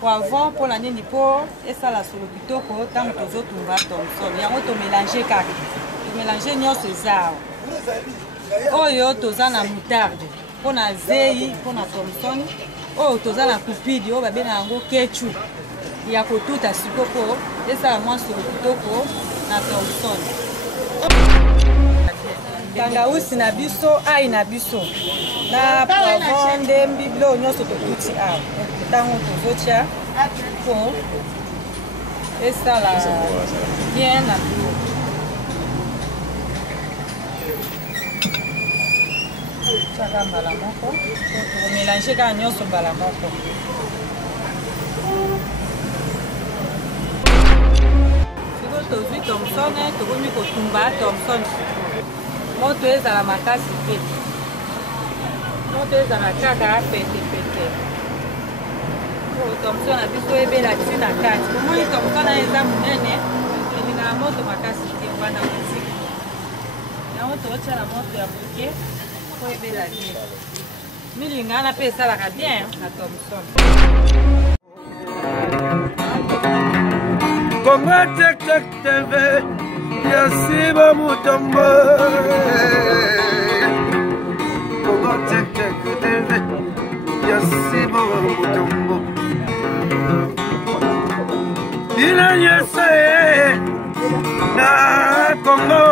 poivron pour la nini pour et ça la solo kitoko tant que les autres va Thomson yango to mélanger kaka to mélanger nyonso ezao oyo toza na moutarde pour na zei pour na Thomson oyo toza na kupidi oyo babena yango ketchup ya kotuta sikoko et ça la moins solo kitoko na Thomson tangausi na biso ai na biso na poivron ndembi bilo nyonso tokuti awa tango tozotia po esala bien na bio tiaka mbala moko tokomélange kaka nyonso mbala moko siko tozwi Thomson tokomi kotumba Thomson moto ezala makasi te moto ezala kaka pete Thomson na biso ebela ntina kati omoni Thomson eza monene elingaka moto makasi te wana kotika yango tootia na moto ya moke po ebela te milingana mpe esalaka bien na Thomson Congo Tek Tek TV Yasiba Mutombo Congo Tek Tek TV Yasiba Mutombo Ina yese na Congo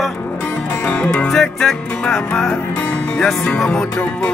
Tek Tek mama Yasiba Mutombo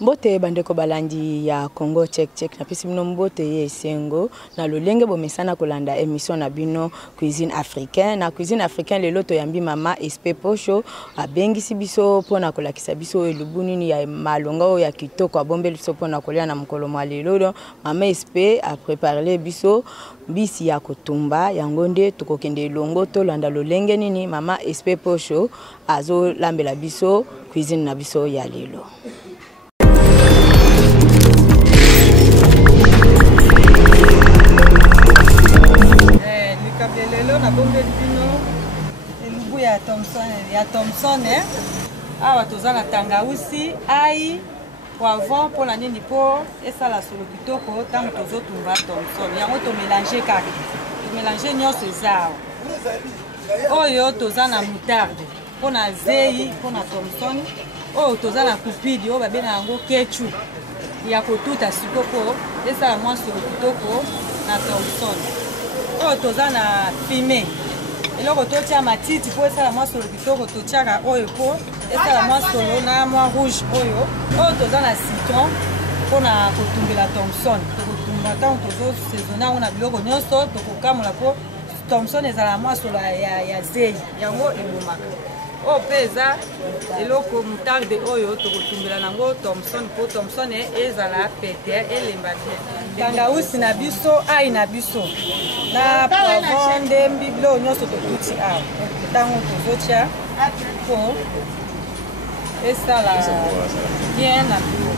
Mbote bandeko balandi ya Congo Tek Tek na pisi mino mbote ye sengo na lolenge bomesana kolanda émission na bino cuisine africaine na cuisine africaine lelo to yambi mama SP Pocho abengisi biso pona kolakisa biso elubunini ya malonga o ya kitoko abombeli biso pona kolia na mukolo mwa lelo mama SP a préparé biso bisi ya kotumba yango nde tokokende longo to landa lolenge nini mama SP Pocho azo lambela biso cuisine na biso ya lelo. Lelo na bombe bino elubu ya Thomson awa toza na tangausi ai poivron pour la nini po esala solo kitoko tango tozotumba Thomson yango to mélanger kaka to mélanger nyonso ezao oyo toza na moutarde pour na zei pour na Thomson oyo toza na kupidi oyo babena yango ketchup ya kotuta sikoko esala mwa solo kitoko na Thomson oyo toza na fumé eloko totia matiti po esala mwa solo kitoko totiaka oyo po esala mwa solo na mwa rouge oyo toza na citron mpona kotumbela Thomson tokotumba ntango tozosaisonne yango na biloko nyonso tokokamola po Thomson ezala mwa solo ya zei yango ebomaka oyo mpe eza eloko moutarde oyo tokotumbela nango Thomson po Thomson ezala pete elemba te tangausi na biso ai na biso na poivron ndembi bilo nyonso tokuti awa ntango tozotia po esala bien na bio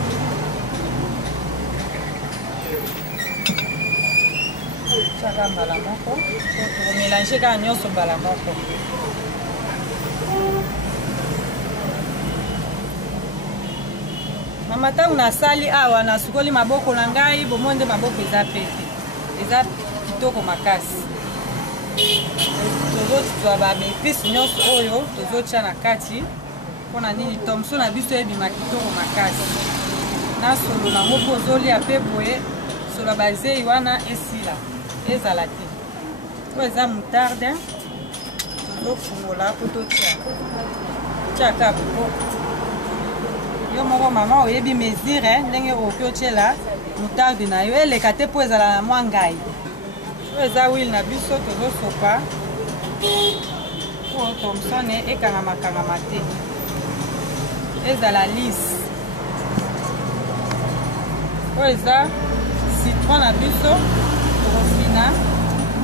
tiaka mbala moko tokomélange kaka nyonso mbala moko mama ntango nasali awa nasukoli maboko na ngai bomoi nde maboko eza pete eza kitoko makasi tozozwa babepice nyonso oyo tozotia na kati mpona nini Thomson na biso ebima kitoko makasi na solo nango mpo ozolia mpe boye solo ya bazei wana esila ezala te oyo eza moutarde tozofungola mpo totiaka po yo moko mama oyebi mesure ndenge okoki otiela moutarde na yo eleka te mpo ezala na mwa ngai oyo eza wile na biso tozosopa po Thomson ekangamakangama te ezala lisse oyo eza citron na biso tokofina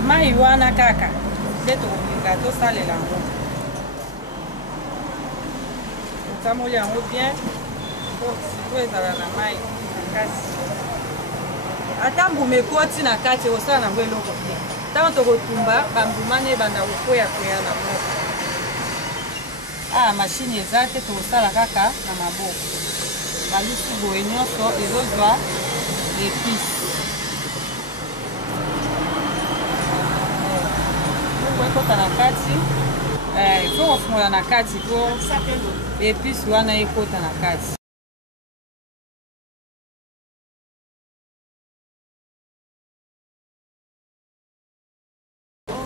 mai wana kaka nde tokolinga tosalela yango tokamoli yango bien po siko ezala na mai makasi ata mbuma ekoti na kati osala nango eloko te ntango tokotumba bambuma ne ebanda kokwea na moko machine eza te tokosala kaka na maboko balusi boye nyonso ezozwa épice ekota na kati ifo kofungola na kati po épice wana ekota na kati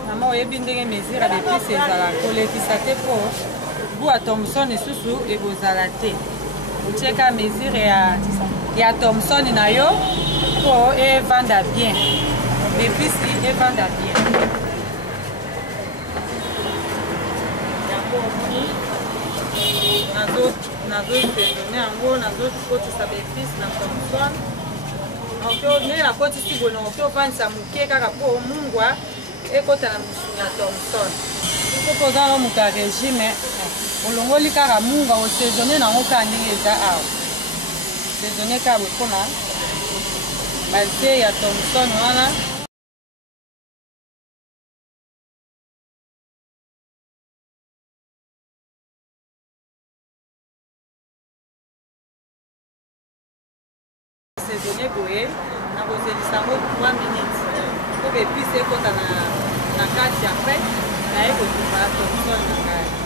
mama oyebi ndenge mesure ya épice ezala kolekisa te po goût ya Thomson lisusu ekozala te otieka mesure ya Thomson na yo po evanda bien épice evanda bien yango omoni nazosezone yango nazokotisa baépice na Thomson ndenge nakotisi boye nakoki ovandisa moke kaka po mungwa ekota na misuni ya Thomson soki oza na moto ya régime olongoli kaka munga osezone nango kaka ndenge eza awa sezone kaka boye mpona baze ya Thomson wana sezone boye nakozelisa yango 3 minutes po baépice ekota na kati apres naye kotumba Thomson na ngai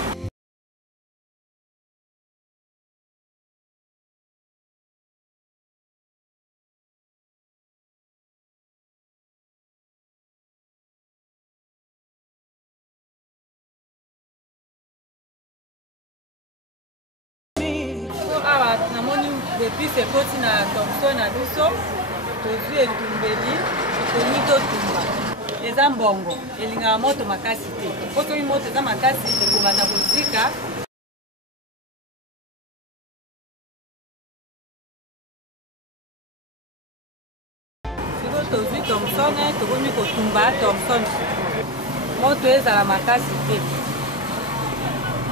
awa namoni épice ekoti na Thomson na biso tozwi etumbeli tokomi totumba eza mbongo elingaka moto makasi te po soki moto eza makasi ekobanda kozika siko tozwi Thomson tokomi kotumba Thomson moto ezala makasi te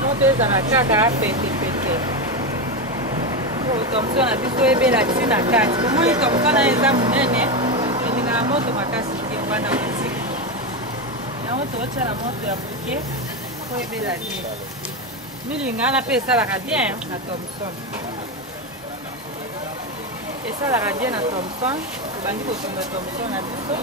moto ezala kaka petepete Thomson na biso ebela ti na kati omoni Thomson eza monene elingaka moto makasi te obanda kozika yango tokotya na moto ya moke po ebela te milinga wana mpe esalaka bien na Thomson esalaka bien na Thomson tobandi kotumba Thomson na biso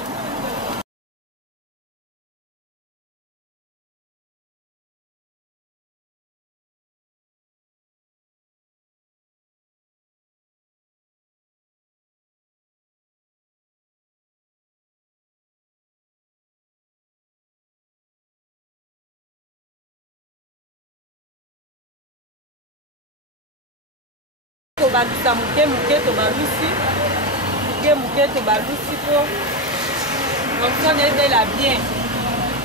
tobalusa moke tobalusi po Thomson ebela bien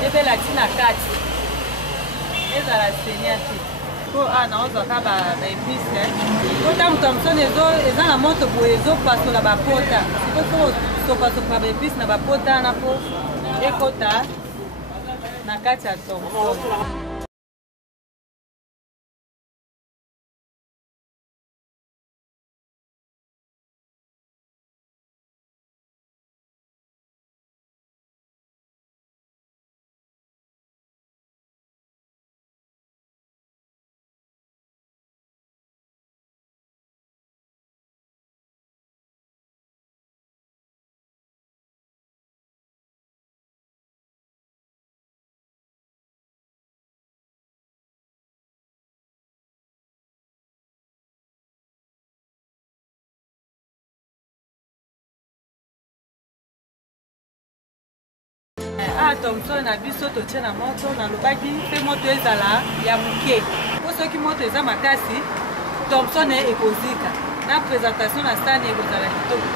ebela ti na kati ezala senia te po naozwaka baépice pota Thomson eza na moto boye ezopasola bapota siko sopasola baépice na bapota wana po ekota na kati ya Thomson Thomson na biso totie na moto nalobaki mpe moto ezala ya moke po soki moto eza makasi Thomson ekozika na présentation na sani ekozala kitoko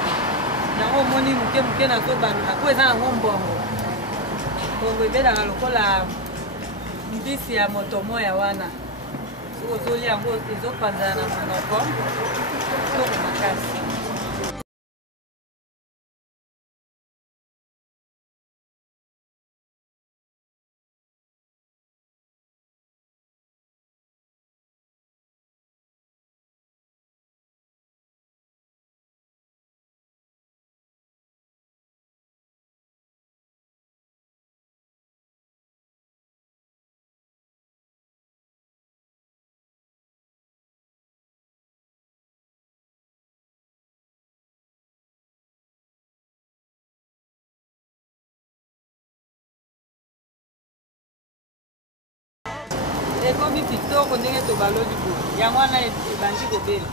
yango omoni moke nazobalula po eza nango mbongo ebelaka lokola mbisi ya moto moya wana soki ozolia yango ezopanzana na monoko kitoko makasi. ekomi kitoko ndenge tobaloli boye yango wana ebandi kobela.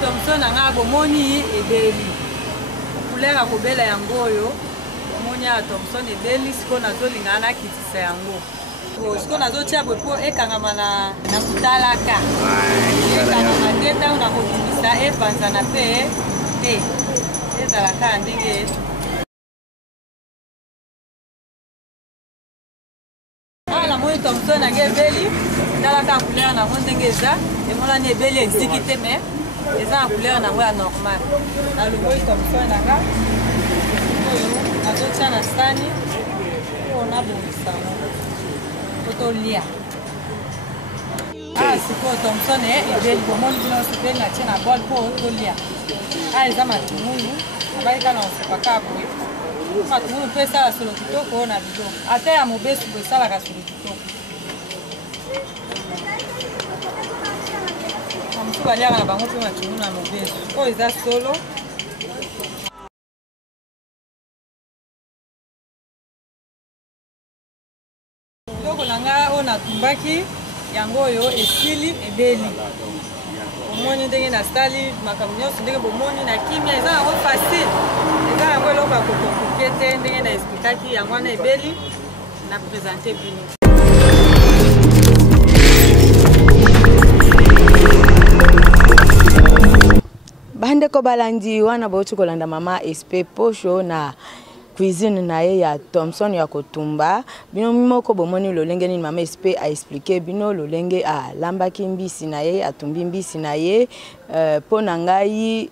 Thomson anga bomoni ebeli couleur ya kobela yango oyo bomoni ya Thomson ebeli siko nazolinga na kitisa yango siko nazotia boye po ekangama na kutalaka ekangama te ntango nakobimisa epanzana mpe ezalaka ya ndenge namoni Thomson yango ebeli talaka couleur nango ndenge eza emonani ebeli eziki te me eza na couleur nango ya normal nalongoli Thomson nanga oyo nazotia na sani oyo nabongisa po tolia sikoyo Thomson ebeli bomoni bino sepeli natie na bol po tolia eza matungulu nabalika na osepaka boye matungulu mpe esala solo kitoko oyo na biloko ata ya mobesu boye esalaka solo kitoko mosusu baliaka na bango mpe matungulu na mobesu oyo eza solo biloko na ngai oyo natumbaki yango oyo esili ebeli bomoni ndenge nasali makambo nyonso ndenge bomoni na kimia eza yango facile eza yango eloko ya kokomplike te ndenge na esplikaki yango wana ebeli na présente bino. Bandeko balandi wana bauti kolanda mama SP Posho na cuisine na ye ya Thomson ya kotumba bino moko bomoni lolenge nini mama SP a expliquer bino lolenge a lambaki mbisi na ye atumbi mbisi na ye po na ngai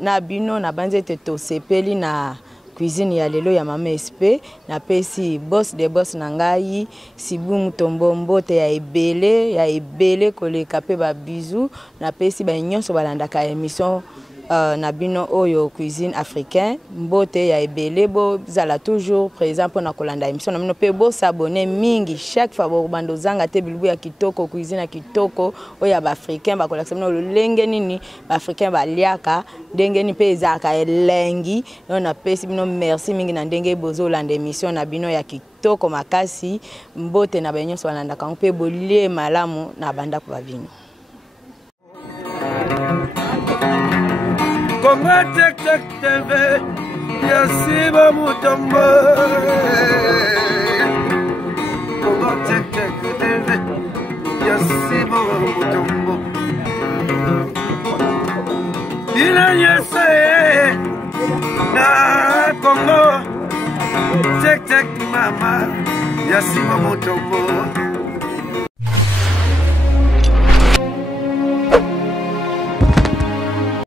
na bino na banzete to sepeli na cuisine ya lelo ya mama SP na pesi boss de boss na ngai Sibu Mutombo mbote ya ebele koleka pe ba bisou na pesi ba nyonso balandaka émission na bino oyo cuisine africain mbote ya ebele bo zala toujours présent pour na kolanda émission na bino pe bo s'abonner mingi chaque fois bo bando zanga te bilbu ya kitoko cuisine ya kitoko oyo ya ba africain ba kolaksa bino lolenge nini ba africain ba liaka ndenge ni pe ezaka elengi na pesi bino merci mingi na ndenge bozo landa émission na bino ya kitoko makasi mbote na banyo so landa ka pe bolie malamu na banda kwa bino. Congo Check Check TV, Yasiba Mutombo. Congo Check Check TV, Yasiba Mutombo. Inanyese na Congo Check Check mama, Yasiba Mutombo.